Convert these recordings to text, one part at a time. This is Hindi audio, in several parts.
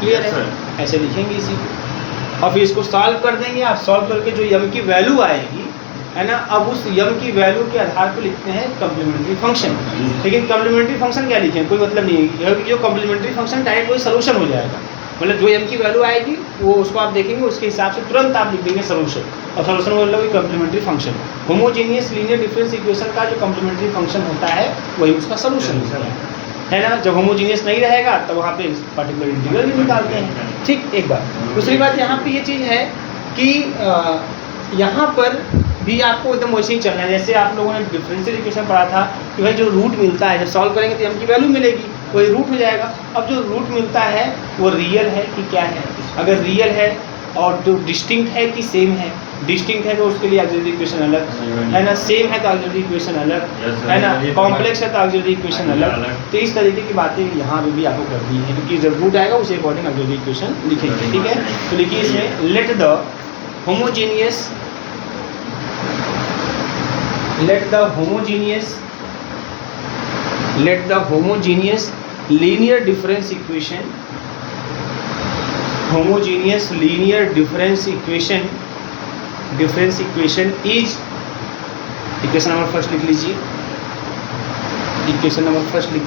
क्लियर है? ऐसे लिखेंगे इसी को और फिर इसको सॉल्व कर देंगे आप। सॉल्व करके जो यम की वैल्यू आएगी है ना, अब उस यम की वैल्यू के आधार पर लिखते हैं कम्प्लीमेंट्री फंक्शन। लेकिन कम्प्लीमेंट्री फंक्शन क्या लिखें, कोई मतलब नहीं है। जो कम्प्लीमेंट्री फंक्शन डायरेक्ट वही सोल्यूशन हो जाएगा। मतलब जो यम की वैल्यू आएगी वो उसको आप देखेंगे, उसके हिसाब से तुरंत आप लिख देंगे सोल्यूशन। और सोल्यूशन मतलब वही complementary function. Homogeneous linear difference equation का जो कम्प्लीमेंट्री फंक्शन होता है वही उसका सोल्यूशन होता है ना। जब होमोजीनियस नहीं रहेगा तब वहाँ पे पर्टिकुलर इंटीग्रल भी निकालते हैं। ठीक, एक बात। दूसरी बात यहाँ पे ये चीज़ है कि यहाँ पर भी आपको एकदम वैसे ही चलना है जैसे आप लोगों ने डिफरेंशियल इक्वेशन पढ़ा था कि भाई जो रूट मिलता है जब सॉल्व करेंगे तो यम की वैल्यू मिलेगी, वही रूट हो जाएगा। अब जो रूट मिलता है वो रियल है कि क्या है, अगर रियल है और जो डिस्टिंक्ट है कि सेम है, डिस्टिंक्ट है तो उसके लिए ऑक्सिलरी इक्वेशन अलग है ना, सेम है तो ऑक्सिलरी इक्वेशन अलग है ना, कॉम्प्लेक्स है तो ऑक्सिलरी इक्वेशन अलग। तो इस तरीके की बातें यहाँ पे भी आपको करनी है क्योंकि जब रूट आएगा उसे अकॉर्डिंग ऑक्सिलरी इक्वेशन लिखेंगे। ठीक है, तो लिखिए इसमें let the homogeneous linear difference equation is equation number first लिख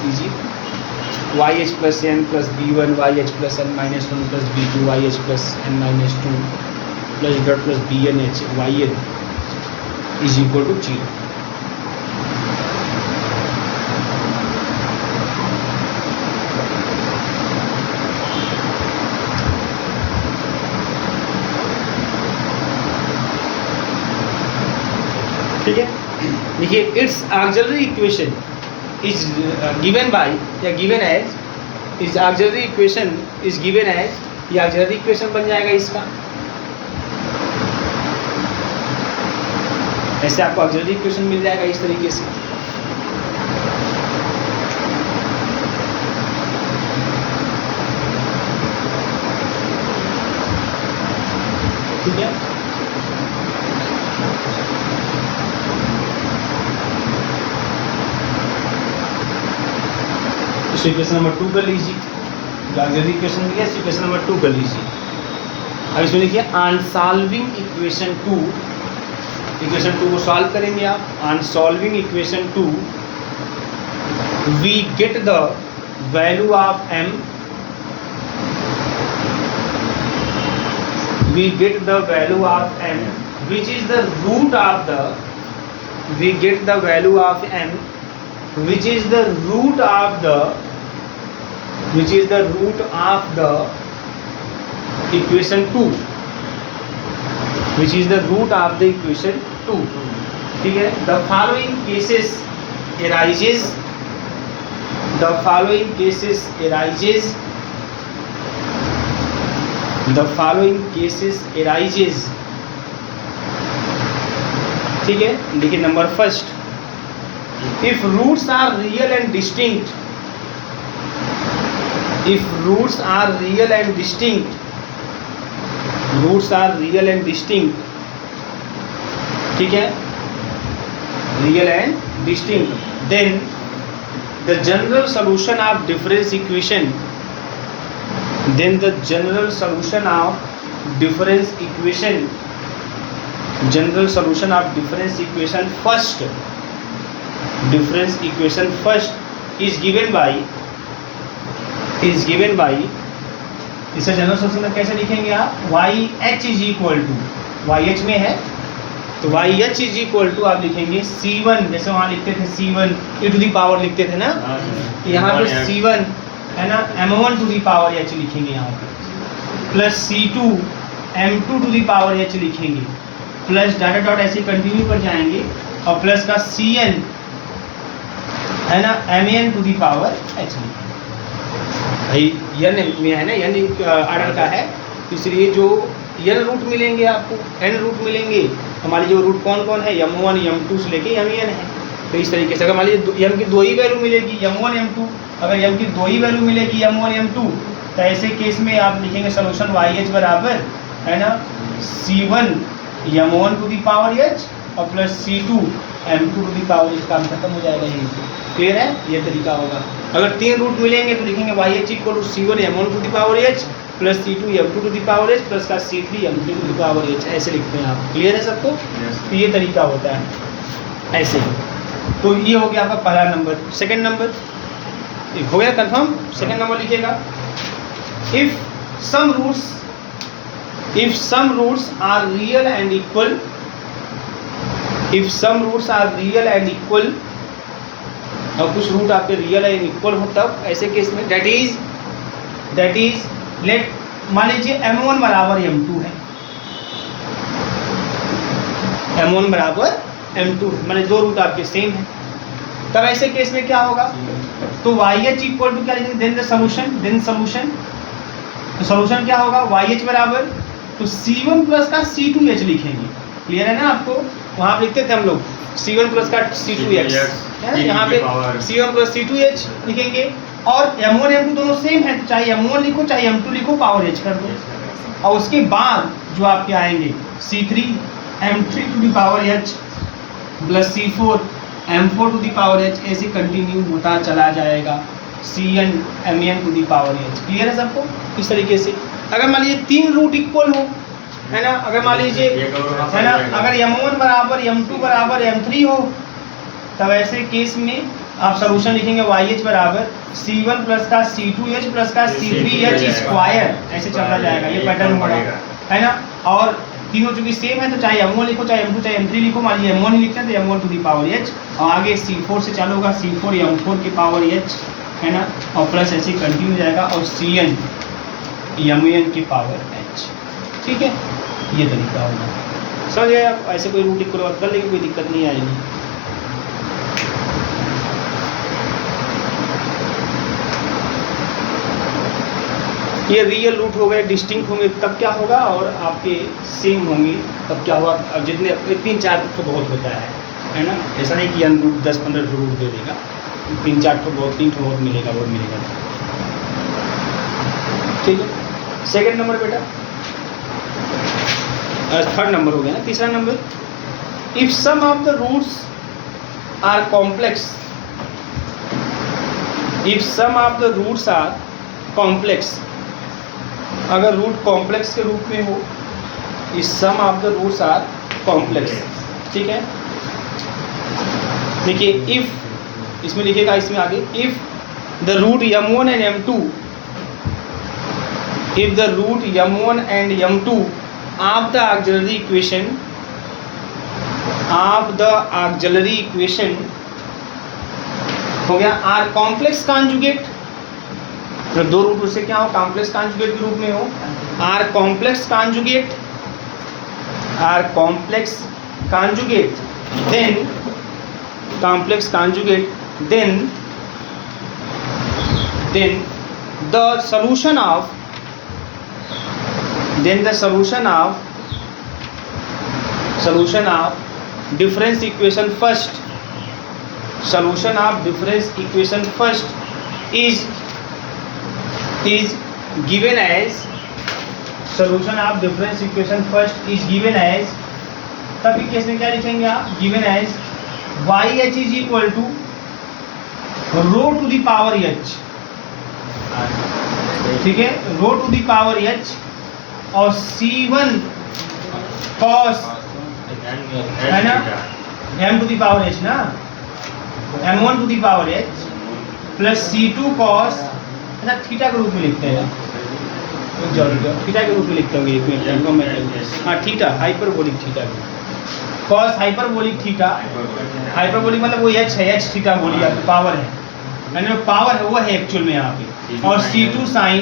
लीजिए, YH plus n plus B1 YH plus n minus 1 plus B2 YH plus n minus 2 plus dot plus BNH YN is equal to 0। ठीक है, देखिए it's auxiliary equation is given by या given as is auxiliary equation is given as, ये ऑक्सिलरी इक्वेशन बन जाएगा इसका। ऐसे आपको ऑक्सिलरी इक्वेशन मिल जाएगा इस तरीके से। ठीक है, इस इक्वेशन नंबर 2 कर लीजिए, ऑक्सिलरी इक्वेशन दिया, इस इक्वेशन नंबर 2 कर लीजिए। अब इसमें लिखिए ऑन सॉल्विंग इक्वेशन 2, इक्वेशन 2 को सॉल्व करेंगे आप। On solving equation 2 we get the value of m, we get the value of m which is the root of the, we get the value of m which is the root of the, which is the root of the equation 2, which is the root of the equation 2। ठीक है, the following cases arises, the following cases arises, the following cases arises। ठीक है, देखिए number first, if roots are real and distinct, if roots are real and distinct, roots are real and distinct, ठीक है, real and distinct, then the general solution of difference equation, then the general solution of difference equation, general solution of difference equation first, difference equation first is given by, is given by, इसका जनरल सोल्यूशन कैसे लिखेंगे आप, YH is equal to, YH में है तो YH इज इक्वल टू आप लिखेंगे C1, जैसे वहाँ लिखते थे C1 e to the power लिखते थे ना, यहाँ पे C1 है ना M1 to the power H लिखेंगे यहाँ पे, plus C2 M2 to the power H लिखेंगे, प्लस डाटा डॉट ऐसे कंटिन्यू कर जाएंगे और प्लस का Cn है ना Mn to the power H लिखेंगे। भाई n में है ना, n आर्डर का है, इसलिए जो n रूट मिलेंगे आपको, n रूट मिलेंगे, हमारी जो रूट कौन कौन है, m1 m2 से लेके mn है। तो इस तरीके से अगर मान लीजिए m की दो ही वैल्यू मिलेगी m1 m2, अगर m की दो ही वैल्यू मिलेगी m1 m2 तो ऐसे केस में आप लिखेंगे सोल्यूशन YH बराबर है ना C1 m1 to the power H और plus C2 m2 to the power H, काम खत्म हो जाएगा यहीं से। क्लियर है, ये तरीका होगा। अगर तीन रूट मिलेंगे तो लिखेंगे YH equal to C1 m1 to the power H plus C2m2 to the power h plus का C3m3 to the power h, ऐसे लिखते हैं आप। क्लियर है सबको? तो ये तरीका होता है ऐसे। तो ये हो गया आपका पहला नंबर। सेकंड नंबर हो गया कंफर्म। सेकंड नंबर लिखिएगा, if some roots are real and equal, if some roots are real and equal, और कुछ रूट आपके रियल एंड इक्वल हो, तब ऐसे केस में दैट इज लेट, मान लीजिए m1 बराबर m2 है, m1 बराबर m2, माने दो रूट आपके सेम है, तब ऐसे केस में क्या होगा? तो YH इक्वल टू क्या लिखेंगे? देन सोल्यूशन तो सोल्यूशन क्या होगा? YH बराबर तो C1 प्लस का C2H लिखेंगे। क्लियर है ना आपको? वहाँ पे लिखते थे हम लोग C1 प्लस का C2H, है ना? यहाँ पे C1 प्लस C2H लिखेंगे, और M1 M2 दोनों सेम है, तो चाहे M1 लिखो चाहे M2 लिखो, पावर H कर दो, और उसके बाद जो आपके आएंगे C3M3 to the power H plus C4M4 to the power H, ऐसे कंटिन्यू होता चला जाएगा CN to the power H। Clear है सबको? इस तरीके से अगर मान लीजिए तीन रूट इक्वल हो, है ना, अगर मान लीजिए, है ना, अगर M1 बराबर M2 बराबर M3 हो, तब ऐसे केस में आप सोल्यूशन लिखेंगे YH बराबर C1 प्लस का C2H प्लस का C3H स्क्वायर, ऐसे चलता जाएगा, ये पैटर्न होगा, है ना। और तीनों चूंकि सेम है, तो चाहे M1 लिखो चाहे M2 चाहे M3 लिखो, मान लीजिए M1 ही लिखते हैं तो M1 to the power H, और आगे C4 से चालू होगा C4 M4 की पावर H, है ना, और प्लस ऐसे कंटिन्यू जाएगा, और CN MN की पावर H। ठीक है, ये तरीका होगा। समझ गए आप? ऐसे कोई रूट इक्वल कर लेंगे, कोई दिक्कत नहीं आएगी। ये रियल रूट हो गए, डिस्टिंक्ट होंगे तब क्या होगा, और आपके सेम होंगे तब क्या होगा। अब जितने 3-4 तो बहुत होता है ना, ऐसा नहीं कि अन रूट 10-15 रूट दे देगा, 3-4 तो बहुत, 3 तो बहुत मिलेगा, बहुत मिलेगा। ठीक है, सेकंड नंबर बेटा, थर्ड नंबर हो गया ना, तीसरा नंबर, if some of the roots are complex, if some of the roots are complex, अगर रूट कॉम्प्लेक्स के रूप में हो, इस some of the roots are complex. ठीक है, देखिए इफ, इसमें लिखेगा, इसमें आगे, if the root m1 and m2, if the root m1 and m2 of the auxiliary equation हो गया आर कॉम्प्लेक्स कॉन्जुगेट, जब दो रूट उससे क्या हो, कॉम्प्लेक्स कॉन्जुगेट के रूप में हो, are complex conjugate then complex conjugate, then the solution of difference equation first, solution of difference equation first is given as, solution of difference equation first is given as, तब केस में क्या लिखेंगे आप, given as YH is equal to rho to the power H, ठीक है, rho to the power H, और C1 cos, है ना, M to the power H ना, M1 to the power H plus C2 cos, है ना, थीटा के रूप में लिखते हैं, थीटा के रूप में लिखते होंगे, एक मिनट, हाँ theta, hyperbolic theta, cos hyperbolic theta, hyperbolic मतलब वो H है, H थीटा बोली आप, पावर है ना, पावर है वो है एक्चुअल में यहाँ पे, और C2 साइन,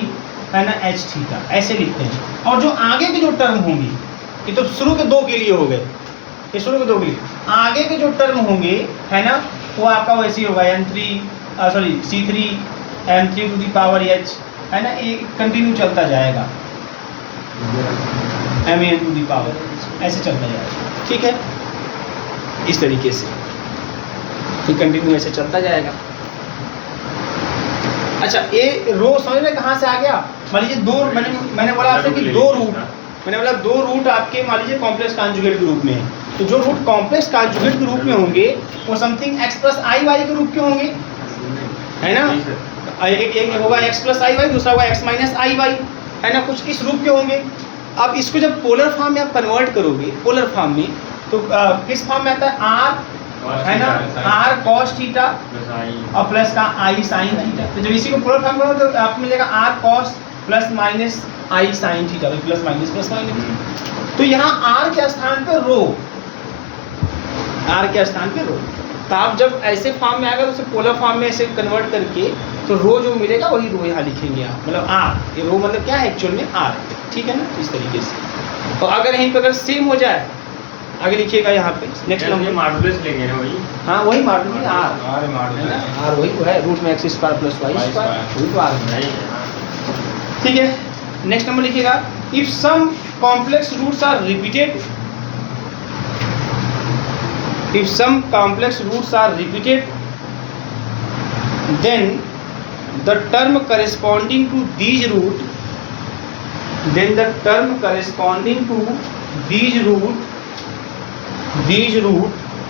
है ना, H थीटा, ऐसे लिखते हैं। और जो आगे के जो टर्म होंगे, ये तो शुरू के दो के लिए हो गए, ये शुरू के दो के लिए, आगे के जो टर्म होंगे, है ना, वो आपका वैसे ही होगा C3 M3 to the power H, है ना, ये कंटिन्यू चलता जाएगा, MN टू दी पावर, ऐसे चलता जाएगा। ठीक है, इस तरीके से ये कंटिन्यू ऐसे चलता जाएगा। अच्छा, ये रो समझ में कहाँ से आ गया? मान लीजिए दो, मैंने बोला आपसे कि दो रूट, मैंने बोला दो रूट आपके मान लीजिए कॉम्प्लेक्स कॉन्जुगेट के रूप में है, तो जो रूट कॉम्प्लेक्स कॉन्जुगेट के रूप में होंगे वो समथिंग x प्लस आई वाई के रूप के होंगे, है ना, एक होगा x प्लस आई वाई, दूसरा होगा x माइनस आई वाई, है ना, कुछ इस रूप के होंगे। अब इसको जब पोलर फॉर्म में आप कन्वर्ट करोगे, पोलर फॉर्म में, तो किस फॉर्म में आता है, आर है ना, आर कॉस थीटा और प्लस का आई साइन थीटा। तो जब इसी को पोलर फॉर्म करो तो आपको मिलेगा r cos plus minus i sine theta, plus minus. तो यहाँ आर के स्थान पे रो, आर के स्थान पे रो। तो आप जब ऐसे फॉर्म में आएगा तो उसे पोलर फॉर्म में ऐसे कन्वर्ट करके तो रो जो मिलेगा वही रो यहाँ लिखेंगे आप, मतलब आर, ये रो मतलब क्या है एक्चुअल में आर, ठीक है ना, इस तरीके से। तो अगर यहीं पे अगर सेम हो जाए, आगे लिखिएगा यहाँ पे नेक्स्ट नंबर मॉडुलस लेंगे ना वही, हाँ वही मॉडुलस आर, आर वही तो है, रूट में x square plus y square, वही तो आर है, ठीक है। नेक्स्ट नंबर लिखिएगा, if some complex roots are repeated, if some complex roots are repeated, then the term corresponding to these root, then the term corresponding to these root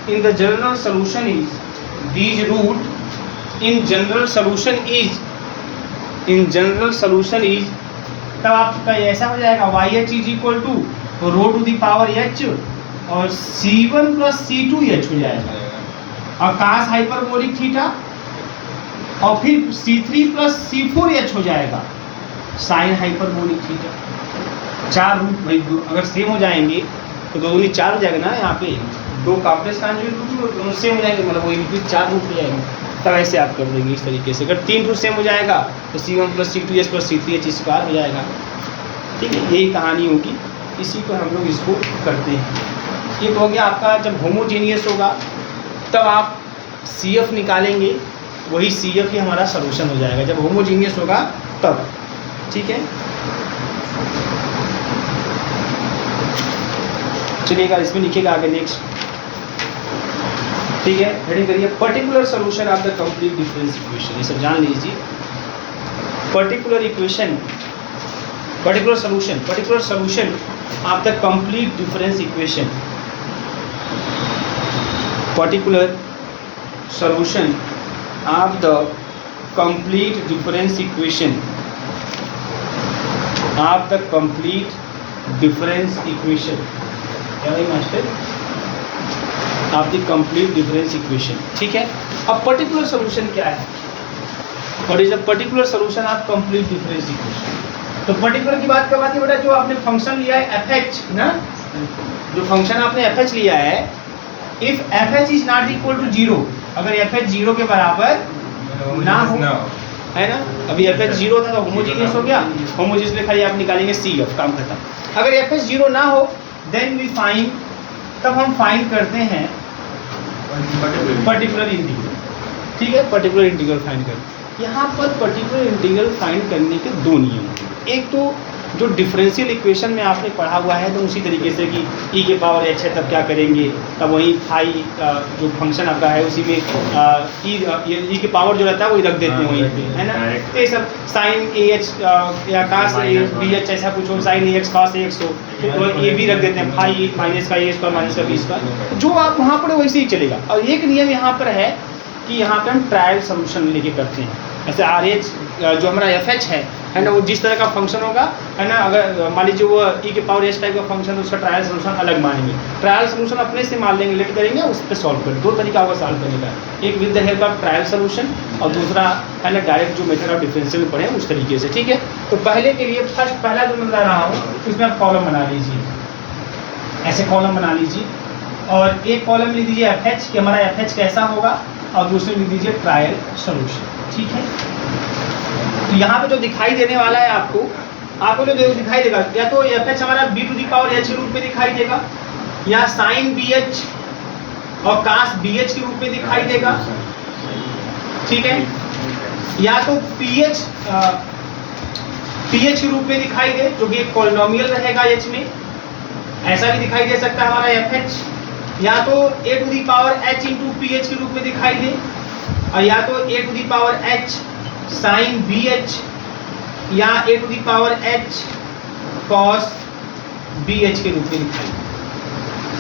in the general solution is, these root in general solution is, in general solution is, तब आपका ऐसा हो जाएगा YH is equal to rho to the power H और C1 प्लस C2H हो जाएगा, और कास हाइपरबोलिक थीटा, और फिर C3 प्लस C4H हो जाएगा साइन हाइपरबोलिक थीटा। चार रूट भाई अगर सेम हो जाएंगे तो दोनों चार हो जाएगा ना, यहाँ पे दो कॉम्प्लेक्स कॉन्जुगेट रूट दोनों सेम हो जाएंगे, मतलब वही चार रूट हो जाएंगे। तब ऐसे आप कर देंगे इस तरीके से। अगर तीन रूट सेम हो जाएगा तो C1 plus C2H plus C3H square हो जाएगा, ठीक है, यही कहानी होगी, इसी को हम लोग इसको करते हैं। ये तो हो गया आपका, जब होमोजीनियस होगा तब आप CF निकालेंगे, वही CF ही हमारा सॉल्यूशन हो जाएगा, जब होमोजीनियस होगा तब, ठीक है। चलिएगा इसमें लिखिएगा आगे नेक्स्ट, ठीक है, हेडिंग करिए particular solution of the complete difference equation, ये सब जान लीजिए। Particular equation, particular solution of the complete difference equation, particular solution of the complete difference equation, of the complete difference equation, क्या भाई master, of the complete difference equation, ठीक है। अब पर्टिकुलर सॉल्यूशन क्या है, what is the particular solution of complete difference equation. तो पर्टिकुलर की बात कब आती है बेटा, जो आपने फंक्शन लिया है fh ना, जो फंक्शन आपने fh लिया है, if fh is not equal to 0, अगर fh 0 के बराबर ना हो, है ना, अभी fh 0 था तो होमोजीनियस हो गया, होमोजीनियस में खाली आप निकालेंगे CF, काम खत्म। अगर fh 0 ना हो देन वी फाइंड, तब हम फाइंड करते हैं पर्टिकुलर इंटीग्रल, ठीक है, पर्टिकुलर इंटीग्रल फाइंड कर। यहाँ पर पर्टिकुलर इंटीग्रल फाइंड करने के दो नियम हैं, एक तो जो डिफरेंशियल इक्वेशन में आपने पढ़ा हुआ है तो उसी तरीके से कि e के पावर h है तब क्या करेंगे, तब वही फाई जो फंक्शन आपका है उसी में e के पावर जो रहता है वही रख देते हैं वहीं पे, है ना। तो ये सब साइन AH या कास BH ऐसा कुछ हो, साइन AX कास AX हो तो ये भी रख देते हैं, फाई माइनस का A स्क्वायर माइनस का B स्क्वायर, जो आप वहाँ पर वैसे ही चलेगा। और एक नियम यहाँ पर है कि यहाँ पर हम ट्रायल सोल्यूशन लेके करते हैं, ऐसे RH जो हमारा FH है ना, वो जिस तरह का फंक्शन होगा, है ना, अगर मान लीजिए वो e के पावर h टाइप का फंक्शन है, उसका ट्रायल सोल्यूशन अलग मानेंगे, ट्रायल सोल्यूशन अपने से मान लेंगे, लेट करेंगे, उस पर सॉल्व करें। दो तरीका होगा सॉल्व करने का, एक with the help of trial solution और दूसरा है ना डायरेक्ट जो मेथड ऑफ डिफरेंशियल में पढ़े उस तरीके से, ठीक है। तो पहले के लिए पहला जो मैं बता रहा हूँ उसमें आप कॉलम बना लीजिए, ऐसे कॉलम बना लीजिए, और एक कॉलम लिख दीजिए FH कि हमारा FH कैसा होगा, और दूसरे लिख दीजिए ट्रायल सोल्यूशन, ठीक है। तो यहाँ पे जो दिखाई देने वाला है आपको जो दिखाई देगा, या तो FH हमारा b to the power h के रूप में दिखाई देगा, या साइन BH और कास BH के रूप में दिखाई देगा, ठीक है, या तो PH के रूप में दिखाई दे जो कि एक पॉलिनोमियल रहेगा h में, ऐसा भी दिखाई दे सकता है हमारा FH, या तो a to the power h into PH के रूप में दिखाई दे, और या तो a to the power h sine BH, या a to the power h cos BH के रूप में दिखाई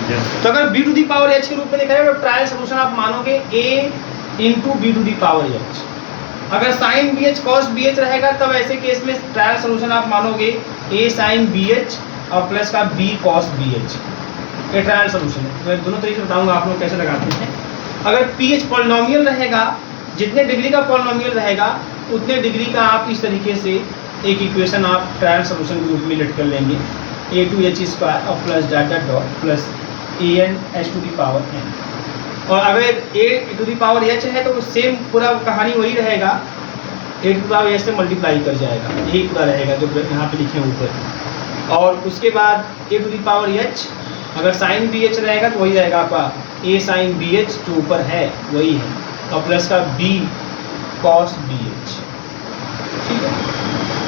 दे। तो अगर b to the power h के रूप में दिखाई तो ट्रायल सोल्यूशन आप मानोगे a into b to the power h, अगर sine B H cos B H रहेगा तब ऐसे केस में ट्रायल सोल्यूशन आप मानोगे ए साइन बी एच और प्लस का बी कॉस बी एच, ये ट्रायल सोल्यूशन है। मैं दोनों तरीके से बताऊंगा आप लोग कैसे लगाते हैं। अगर पी एच पॉलिनोमियल रहेगा, जितने डिग्री का पॉलिनोमियल रहेगा उतने डिग्री का आप इस तरीके से एक इक्वेशन आप ट्रायल सोल्यूशन के रूप में लिख कर लेंगे, ए टू एच स्क्वायर और plus dot dot plus a n h to the power n. और अगर a to the power h है तो सेम पूरा कहानी वही रहेगा, a to the power h से मल्टीप्लाई कर जाएगा, यही पूरा रहेगा जो यहाँ पे लिखे हैं ऊपर। और उसके बाद ए टू दी पावर एच अगर साइन बी एच रहेगा तो वही रहेगा आपका ए साइन बी एच जो ऊपर है वही है, और प्लस का बी कॉस बी एच। ठीक है,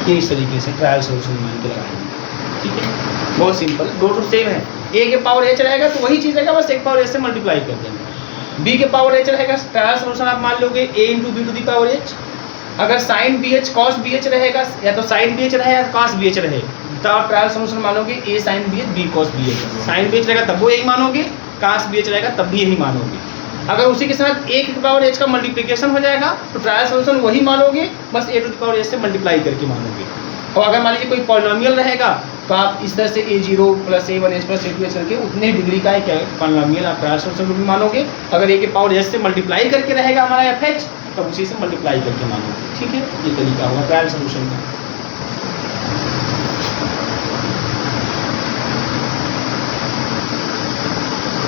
ये इस तरीके से ट्रायल सोल्यूशन मान के लगाएंगे। ठीक है, बहुत सिंपल, दो तो सेम है। ए के पावर एच रहेगा तो वही चीज़ रहेगा, बस एक पावर एच से मल्टीप्लाई कर देंगे। बी के पावर एच रहेगा, ट्रायल सोल्यूशन आप मान लोगे A into B to the power H. अगर sine B H cos B H रहेगा, या तो साइन बी एच रहे या कॉस बी एच रहे, तो आप ट्रायल सोल्यूशन मानोगे ए sine B H B cos B H. Sine B H रहेगा तब वो यही मानोगे, कॉस बी एच रहेगा तब भी यही मानोगे। अगर उसी के साथ ए की पावर एच का मल्टीप्लिकेशन हो जाएगा तो ट्रायल सोल्यूशन वही मानोगे, बस ए टू दी पावर एच से मल्टीप्लाई करके मानोगे। और अगर मान लीजिए कोई पॉलिनोमियल रहेगा तो आप इस तरह से A zero plus A one H plus A two H करके उतने डिग्री का एक पॉलिनोमियल आप ट्रायल सोल्यूशन भी मानोगे। अगर ए के पावर एच से मल्टीप्लाई करके रहेगा हमारा एफ एच, तब उसी से मल्टीप्लाई करके मानोगे। ठीक है, ये तरीका होगा ट्रायल सोल्यूशन का।